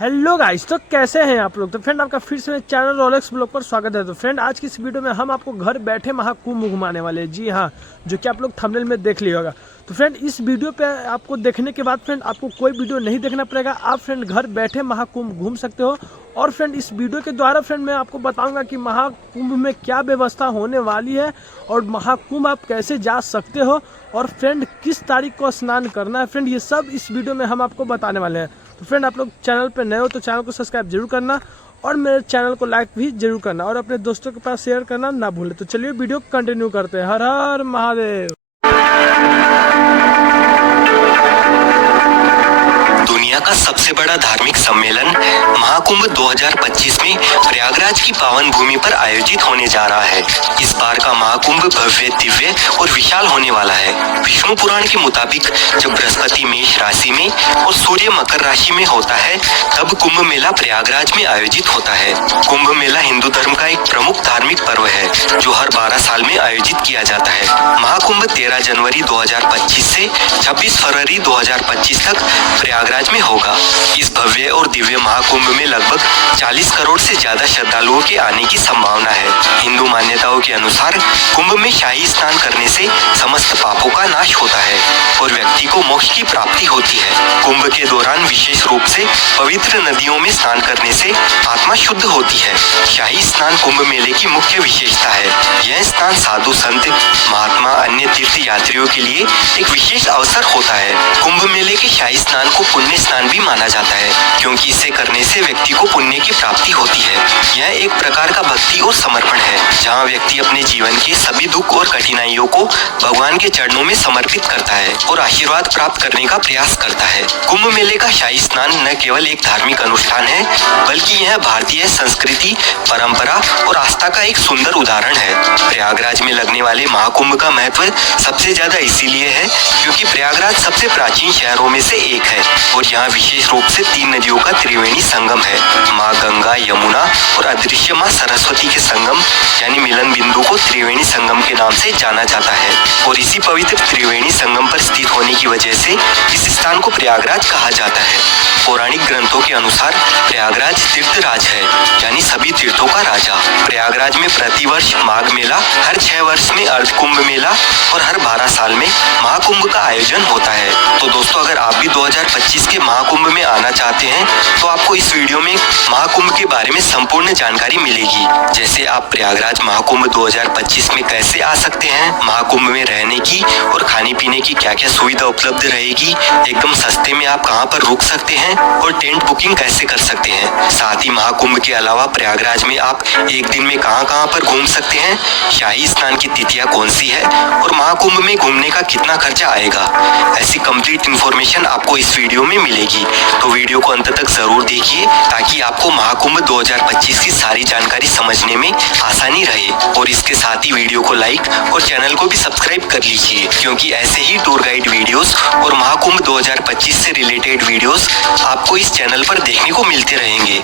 Hello guys, तो कैसे हैं आप लोग। तो फ्रेंड आपका फिर से मेरे चैनल रोलेक्स ब्लॉग पर स्वागत है। तो फ्रेंड आज की इस वीडियो में हम आपको घर बैठे महाकुंभ घुमाने वाले हैं। जी हाँ, जो कि आप लोग थंबनेल में देख लिया होगा। तो फ्रेंड इस वीडियो पे आपको देखने के बाद फ्रेंड आपको कोई वीडियो नहीं देखना पड़ेगा। आप फ्रेंड घर बैठे महाकुंभ घूम सकते हो। और फ्रेंड इस वीडियो के द्वारा फ्रेंड मैं आपको बताऊंगा कि महाकुंभ में क्या व्यवस्था होने वाली है और महाकुंभ आप कैसे जा सकते हो और फ्रेंड किस तारीख को स्नान करना है। फ्रेंड ये सब इस वीडियो में हम आपको बताने वाले हैं। तो फ्रेंड आप लोग चैनल पर नए हो तो चैनल को सब्सक्राइब जरूर करना और मेरे चैनल को लाइक भी जरूर करना और अपने दोस्तों के पास शेयर करना ना भूलें। तो चलिए वीडियो कंटिन्यू करते हैं। हर हर महादेव। दुनिया का सबसे बड़ा धार्मिक सम्मेलन महाकुंभ 2025 में प्रयागराज की पावन भूमि पर आयोजित होने जा रहा है। इस बार का महाकुंभ भव्य, दिव्य और विशाल होने वाला है। विष्णु पुराण के मुताबिक जब बृहस्पति मेष राशि में और सूर्य मकर राशि में होता है तब कुंभ मेला प्रयागराज में आयोजित होता है। कुंभ मेला हिंदू धर्म का एक प्रमुख धार्मिक पर्व है जो हर 12 साल में आयोजित किया जाता है। महाकुंभ 13 जनवरी 2025 से 26 फरवरी 2025 तक प्रयागराज में होगा। इस भव्य और दिव्य महाकुंभ में लगभग 40 करोड़ से ज्यादा श्रद्धालुओं के आने की संभावना है। हिंदू मान्यताओं के अनुसार कुंभ में शाही स्नान करने से समस्त पापों का नाश होता है और व्यक्ति को मोक्ष की प्राप्ति होती है। कुंभ के दौरान विशेष रूप से पवित्र नदियों में स्नान करने से आत्मा शुद्ध होती है। शाही स्नान कुंभ मेले की मुख्य विशेषता है। यह स्नान साधु संत, महात्मा, अन्य तीर्थ यात्रियों के लिए एक विशेष अवसर होता है। कुंभ मेले के शाही स्नान को पुण्य स्नान भी माना जाता है क्योंकि इसे करने से व्यक्ति को पुण्य की प्राप्ति होती है। यह एक प्रकार का भक्ति और समर्पण है जहाँ व्यक्ति अपने जीवन के सभी दुख और कठिनाइयों को भगवान के चरणों में समर्पित करता है और आशीर्वाद प्राप्त करने का प्रयास करता है। कुंभ मेले का शाही स्नान न केवल एक धार्मिक अनुष्ठान है बल्कि यह भारतीय संस्कृति, परंपरा और आस्था का एक सुंदर उदाहरण है। प्रयागराज में लगने वाले महाकुंभ का महत्व सबसे ज्यादा इसीलिए है क्योंकि प्रयागराज सबसे प्राचीन शहरों में से एक है और यहाँ विशेष रूप से 3 नदियों का त्रिवेणी संगम है। माँ गंगा, यमुना और अदृश्य माँ सरस्वती के संगम यानी मिलन बिंदु को त्रिवेणी संगम के नाम से जाना जाता है और इसी पवित्र त्रिवेणी संगम पर स्थित होने की वजह से इस स्थान को प्रयागराज कहा जाता है। पौराणिक ग्रंथों के अनुसार प्रयागराज तीर्थराज है यानी सभी तीर्थों का राजा। प्रयागराज में प्रतिवर्ष माघ मेला, हर 6 वर्ष में अर्ध कुंभ मेला और हर 12 साल में महाकुंभ का आयोजन होता है। तो दोस्तों अगर आप भी 2025 के महाकुंभ में आना चाहते हैं तो आपको इस वीडियो में महाकुंभ के बारे में संपूर्ण जानकारी मिलेगी। जैसे आप प्रयागराज महाकुंभ 2025 में कैसे आ सकते हैं, महाकुंभ में रहने की और खाने पीने की क्या क्या सुविधा उपलब्ध रहेगी, एकदम सस्ते में आप कहां पर रुक सकते हैं और टेंट बुकिंग कैसे कर सकते हैं। साथ ही महाकुंभ के अलावा प्रयागराज में आप एक दिन में कहां पर घूम सकते हैं, शाही स्नान की तिथियां कौन सी है और महाकुंभ में घूमने का कितना खर्चा आएगा, ऐसी कंप्लीट इन्फॉर्मेशन आपको इस वीडियो में मिलेगी। तो वीडियो को अंत तक जरूर देखिए ताकि आपको महाकुंभ 2025 की सारी जानकारी समझने में आसानी रहे और इसके साथ ही वीडियो को लाइक और चैनल को भी सब्सक्राइब कर लीजिए क्योंकि ऐसे ही टूर गाइड वीडियोस और महाकुंभ 2025 से रिलेटेड वीडियोस आपको इस चैनल पर देखने को मिलते रहेंगे।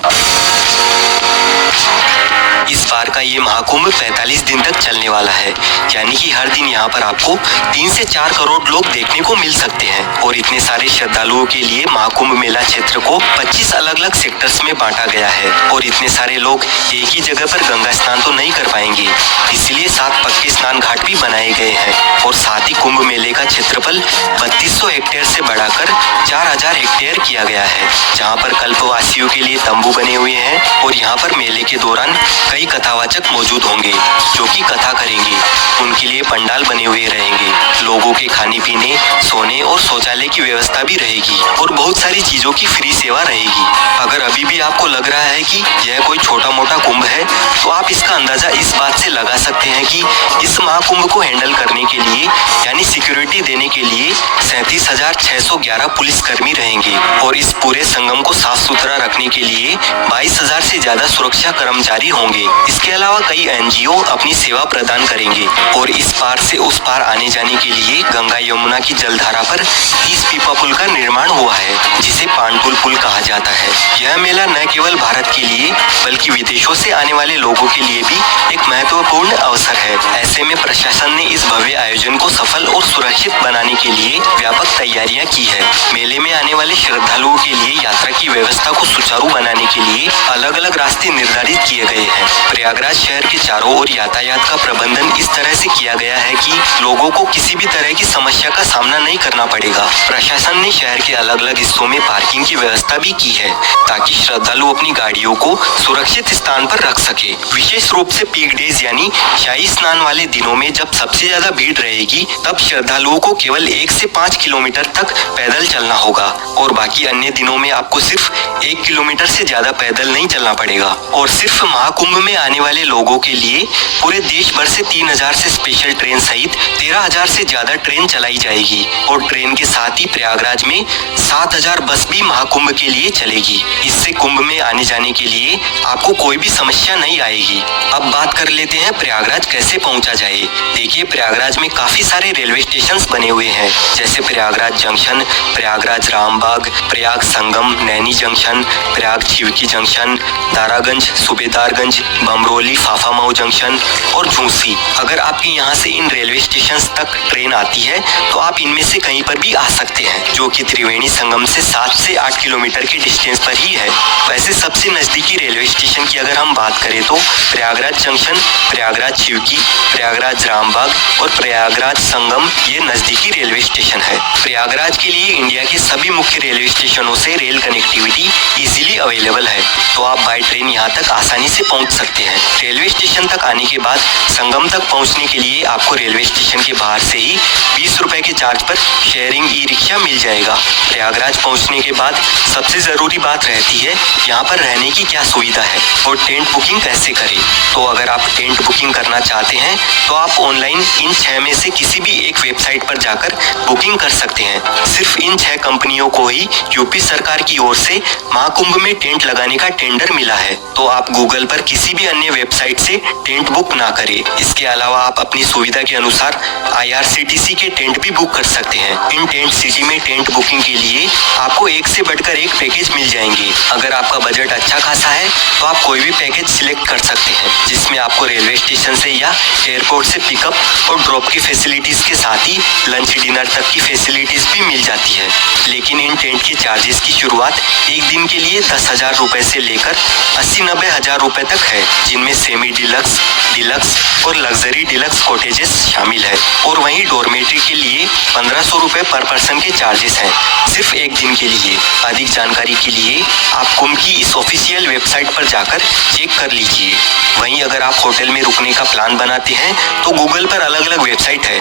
इस बार का ये महाकुंभ 45 दिन तक चलने वाला है यानी कि हर दिन यहाँ पर आपको 3 से 4 करोड़ लोग देखने को मिल सकते हैं और इतने सारे श्रद्धालुओं के लिए महाकुंभ मेला क्षेत्र को 25 अलग अलग सेक्टर्स में बांटा गया है और इतने सारे लोग एक ही जगह पर गंगा स्नान तो नहीं कर पाएंगे, इसलिए 7 पक्के स्नान घाट भी बनाए गए हैं और साथ ही कुंभ मेले का क्षेत्रफल 3200 हेक्टेयर से बढ़ाकर 4000 हेक्टेयर किया गया है जहाँ पर कल्पवासियों के लिए तंबू बने हुए हैं और यहाँ पर मेले के दौरान कई कथावाचक मौजूद होंगे जो कि कथा करेंगे। उनके लिए पंडाल बने हुए रहेंगे, लोगों के खाने पीने, सोने और शौचालय की व्यवस्था भी रहेगी और बहुत सारी चीजों की फ्री सेवा रहेगी। अगर अभी भी आपको लग रहा है कि यह कोई छोटा मोटा कुंभ है तो आप इसका अंदाजा इस बात से लगा सकते हैं कि इस महाकुंभ को हैंडल करने के लिए यानी सिक्योरिटी देने के लिए 37,611 पुलिसकर्मी रहेंगे और इस पूरे संगम को साफ सुथरा रखने के लिए 22,000 से ज्यादा सुरक्षा कर्मचारी होंगे। इसके अलावा कई एनजीओ अपनी सेवा प्रदान करेंगे और इस पार से उस पार आने जाने के लिए गंगा यमुना की जलधारा पर 30 पीपा पुल का निर्माण हुआ है जिसे पांडुपुल पुल कहा जाता है। यह मेला न केवल भारत के लिए बल्कि विदेशों से आने वाले लोगों के लिए भी एक महत्वपूर्ण अवसर है। ऐसे में प्रशासन ने इस भव्य आयोजन को सफल और सुरक्षित बनाने के लिए व्यापक तैयारियां की है। मेले में आने वाले श्रद्धालुओं के लिए यात्रा की व्यवस्था को सुचारू बनाने के लिए अलग अलग रास्ते निर्धारित किए गए हैं। प्रयागराज शहर के चारों ओर यातायात का प्रबंधन इस तरह से किया गया है कि लोगों को किसी भी तरह की समस्या का सामना नहीं करना पड़ेगा। प्रशासन ने शहर के अलग अलग हिस्सों में पार्किंग की व्यवस्था भी की है ताकि श्रद्धालु अपनी गाड़ियों को सुरक्षित स्थान पर रख सके। विशेष रूप से पीक डेज यानी शाही स्नान वाले दिनों में जब सबसे ज्यादा भीड़ रहेगी तब श्रद्धालुओं को केवल 1 से 5 किलोमीटर तक पैदल चलना होगा और बाकी अन्य दिनों में आपको सिर्फ 1 किलोमीटर से ज्यादा पैदल नहीं चलना पड़ेगा। और सिर्फ महाकुंभ में आने वाले लोगों के लिए पूरे देश भर से 3000 से स्पेशल ट्रेन सहित 13000 से ज्यादा ट्रेन चलाई जाएगी और ट्रेन के साथ ही प्रयागराज में 7000 बस भी महाकुंभ के लिए चलेगी। इससे कुंभ में आने जाने के लिए आपको कोई भी समस्या नहीं आएगी। अब बात कर लेते हैं प्रयागराज कैसे पहुंचा जाए। देखिए, प्रयागराज में काफी सारे रेलवे स्टेशन बने हुए हैं जैसे Prayagraj junction, Prayagraj Rambagh, Prayag Sangam, Naini junction, Prayag Chhivki junction, Daraganj, Subedarganj, Bamrauli, Phaphamau junction और झूसी। अगर आपके यहाँ से इन रेलवे स्टेशन तक ट्रेन आती है तो आप इनमें से कहीं पर भी आ सकते हैं, जो कि त्रिवेणी संगम से 7 से 8 किलोमीटर के डिस्टेंस पर ही है। वैसे सबसे नजदीकी रेलवे स्टेशन की अगर हम बात करें तो प्रयागराज जंक्शन, प्रयागराज छिवकी, प्रयागराज रामबाग और प्रयागराज संगम ये नजदीकी रेलवे स्टेशन है। प्रयागराज के लिए इंडिया के सभी मुख्य रेलवे स्टेशनों से रेल कनेक्टिविटी इजीली अवेलेबल है, तो आप बाय ट्रेन यहाँ तक आसानी से पहुँच सकते हैं। रेलवे स्टेशन तक आने के बाद संगम तक पहुँचने के लिए आपको रेलवे स्टेशन के बाहर से ही 20 रुपए के चार्ज पर शेयरिंग ई रिक्शा मिल जाएगा। प्रयागराज पहुँचने के बाद सबसे जरूरी बात रहती है यहाँ पर रहने की क्या सुविधा है और टेंट बुकिंग कैसे करें। तो अगर आप टेंट बुकिंग करना चाहते हैं तो आप ऑनलाइन इन 6 में से किसी भी एक वेबसाइट पर जाकर बुकिंग कर सकते हैं। सिर्फ इन 6 कंपनियों को ही यूपी सरकार की ओर से महाकुंभ में टेंट लगाने का टेंडर मिला है, तो आप गूगल पर किसी भी अन्य वेबसाइट से टेंट बुक ना करें। इसके अलावा आप अपनी सुविधा के अनुसार IRCTC के टेंट भी बुक कर सकते हैं। इन टेंट सिटी में टेंट बुकिंग के लिए आपको एक से बढ़कर एक पैकेज मिल जाएंगे। अगर आपका बजट अच्छा खासा है तो आप कोई भी पैकेज सिलेक्ट कर सकते हैं जिसमें आपको रेलवे स्टेशन से या एयरपोर्ट से पिकअप और ड्रॉप की फैसिलिटीज के साथ ही लंच डिनर तक की फैसिलिटीज भी मिल जाती है। लेकिन इन टेंट के चार्जेस की शुरुआत एक दिन के लिए 10,000 रुपए से लेकर 80-90 हजार रुपए तक है, जिनमें सेमी डिलक्स, डिलक्स और लग्जरी डिलक्स कॉटेजेस शामिल है। और वहीं डॉर्मेट्री के लिए 1500 रुपए पर पर्सन के चार्जेस हैं सिर्फ एक दिन के लिए। अधिक जानकारी के लिए आप कुंभ की इस ऑफिशियल वेबसाइट पर जाकर चेक कर लीजिए। वहीं अगर आप होटल में रुकने का प्लान बनाते हैं तो गूगल पर अलग अलग वेबसाइट है,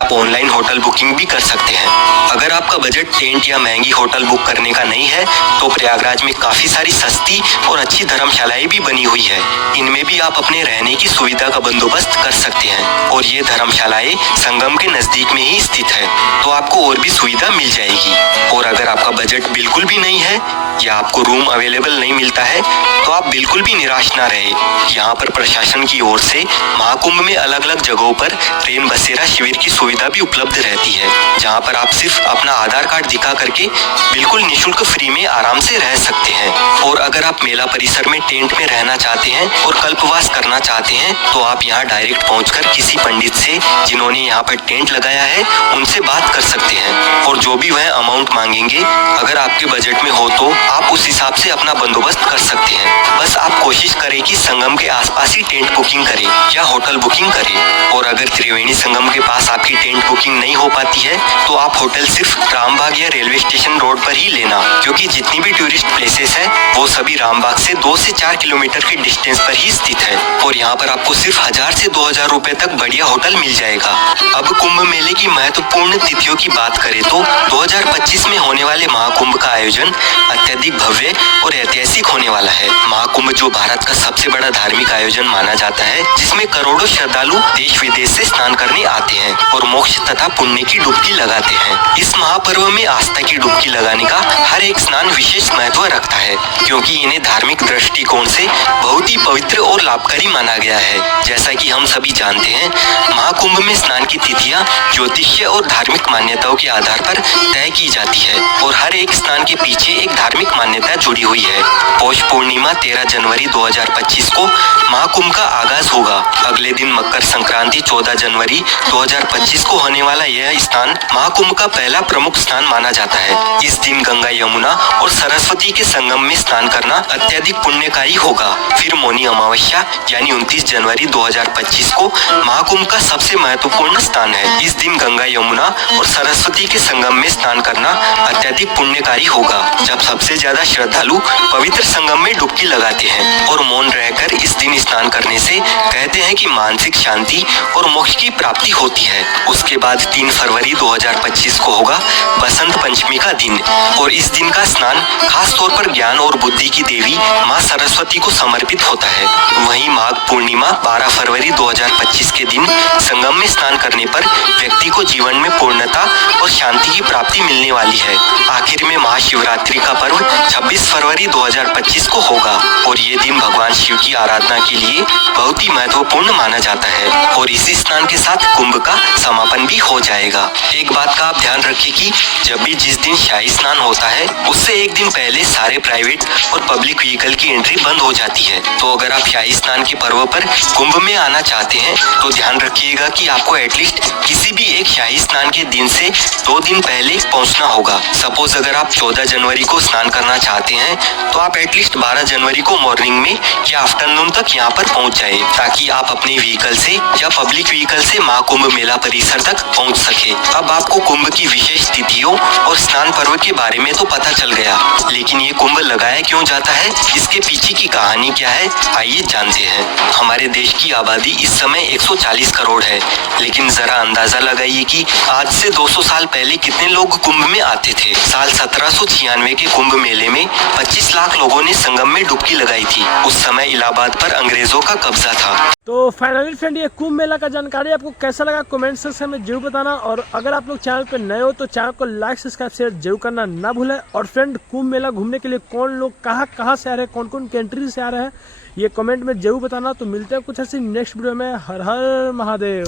आप ऑनलाइन होटल बुकिंग भी कर सकते हैं। अगर आपका बजट टेंट या महंगी होटल बुक करने का नहीं है तो प्रयागराज में काफी सारी सस्ती और अच्छी धर्मशालाएं भी बनी हुई है। इनमें भी आप अपने रहने की सुविधा का बंदोबस्त कर सकते हैं और ये धर्मशालाएं संगम के नजदीक में ही स्थित है, तो आपको और भी सुविधा मिल जाएगी। और अगर आपका बजट बिल्कुल भी नहीं है या आपको रूम अवेलेबल नहीं मिलता है तो आप बिल्कुल भी निराश ना रहे। यहाँ पर प्रशासन की ओर से महाकुंभ में अलग अलग जगहों पर रेन बसेरा शिविर की सुविधा भी उपलब्ध रहती है, जहाँ पर आप सिर्फ अपना आधार कार्ड दिखा करके बिल्कुल निशुल्क फ्री में आराम से रह सकते हैं। और अगर आप मेला परिसर में टेंट में रहना चाहते हैं और कल्पवास करना चाहते हैं तो आप यहाँ डायरेक्ट पहुँचकर किसी पंडित से जिन्होंने यहाँ पर टेंट लगाया है उनसे बात कर सकते हैं और जो भी वह अमाउंट मांगेंगे अगर आपके बजट में हो तो आप उस हिसाब से अपना बंदोबस्त कर सकते हैं। बस आप कोशिश करें कि संगम के आसपास ही टेंट बुकिंग करें या होटल बुकिंग करें। और अगर त्रिवेणी संगम के पास आपकी टेंट बुकिंग नहीं हो पाती है तो आप होटल सिर्फ रामबाग या रेलवे स्टेशन रोड पर ही लेना, क्योंकि जितनी भी टूरिस्ट प्लेसेस है वो सभी रामबाग से 2 से 4 किलोमीटर के डिस्टेंस पर ही स्थित है और यहाँ पर आपको सिर्फ 1000 से 2000 रुपए तक बढ़िया होटल मिल जाएगा। अब कुंभ मेले की महत्वपूर्ण तिथियों की बात करें तो 2025 में होने वाले महाकुंभ का आयोजन अत्यधिक भव्य और ऐतिहासिक होने वाला है। महाकुंभ जो भारत का सबसे बड़ा धार्मिक आयोजन माना जाता है, जिसमें करोड़ों श्रद्धालु देश विदेश से स्नान करने आते हैं और मोक्ष तथा पुण्य की डुबकी लगाते हैं। इस महापर्व में आस्था की डुबकी लगाने का हर एक स्नान विशेष महत्व रखता है। क्योंकि इन्हें धार्मिक दृष्टिकोण से बहुत ही पवित्र और लाभकारी माना गया है। जैसा कि हम सभी जानते हैं, महाकुंभ में स्नान की तिथियां ज्योतिषीय और धार्मिक मान्यताओं के आधार पर तय की जाती है और हर एक स्नान के पीछे एक धार्मिक मान्यता जुड़ी हुई है। पौष पूर्णिमा 13 जनवरी 2025 को महाकुंभ का आगाज होगा। अगले दिन मकर संक्रांति 14 जनवरी 2025 को होने वाला यह स्नान महाकुंभ का पहला प्रमुख स्नान माना जाता है। इस दिन गंगा, यमुना और सरस्वती के संगम में स्नान करना अत्यधिक पुण्यकारी होगा। फिर मौनी अमावस्या यानी 29 जनवरी 2025 को महाकुंभ का सबसे महत्वपूर्ण स्नान है। इस दिन गंगा, यमुना और सरस्वती के संगम में स्नान करना अत्यधिक पुण्यकारी होगा, जब सबसे ज्यादा श्रद्धालु पवित्र संगम में डुबकी लगाते हैं और मौन रहकर इस दिन स्नान करने से कहते हैं कि मानसिक शांति और मोक्ष की प्राप्ति होती है। उसके बाद 3 फरवरी 2025 को होगा बसंत पंचमी का दिन और इस दिन का स्नान खास तौर पर ज्ञान और बुद्धि की देवी माँ सरस्वती को समर्पित होता है। वहीं माघ पूर्णिमा 12 फरवरी 2025 के दिन संगम में स्नान करने पर व्यक्ति को जीवन में पूर्णता और शांति की प्राप्ति मिलने वाली है। आखिर में महाशिवरात्रि का पर्व 26 फरवरी 2025 को होगा और ये दिन भगवान शिव की आराधना के लिए बहुत ही महत्वपूर्ण माना जाता है और इसी स्नान के साथ कुंभ का समापन भी हो जाएगा। एक बात का आप ध्यान रखिए कि जब भी जिस दिन शाही स्नान होता है उससे एक दिन पहले सारे प्राइवेट और पब्लिक व्हीकल की एंट्री बंद हो जाती है। तो अगर आप शाही स्नान के पर्व पर कुंभ में आना चाहते हैं तो ध्यान रखिएगा कि आपको एटलीस्ट किसी भी एक शाही स्नान के दिन से 2 दिन पहले पहुंचना होगा। सपोज अगर आप 14 जनवरी को स्नान करना चाहते हैं तो आप एटलीस्ट 12 जनवरी को मॉर्निंग में या आफ्टरनून तक यहाँ पर पहुँच जाए, ताकि आप अपने व्हीकल से या पब्लिक व्हीकल से महाकुंभ मेला परिसर तक पहुँच सके। अब आपको कुंभ की विशेष तिथियों और स्नान पर्व के बारे में तो पता चल गया, लेकिन ये कुंभ लगाया क्यों जाता है, इसके पीछे की कहानी क्या है, आइए जानते हैं। हमारे देश की आबादी इस समय 140 करोड़ है, लेकिन जरा अंदाजा लगाइए कि आज से 200 साल पहले कितने लोग कुंभ में आते थे। साल 1796 के कुंभ मेले में 25 लाख लोगों ने संगम में डुबकी लगाई थी। उस समय इलाहाबाद पर अंग्रेजों का कब्जा था। तो फाइनली फ्रेंड, ये कुंभ मेला का जानकारी आपको कैसा लगा कमेंट सेक्शन में जरूर बताना, और अगर आप लोग चैनल पर नए हो तो चैनल को लाइक, सब्सक्राइब, शेयर जरूर करना ना भूलें। और फ्रेंड, कुंभ मेला घूमने के लिए कौन लोग कहाँ से आ रहे हैं, कौन कौन कंट्री से आ रहे हैं, ये कमेंट में जरूर बताना। तो मिलते हैं कुछ ऐसी नेक्स्ट वीडियो में। हर हर महादेव।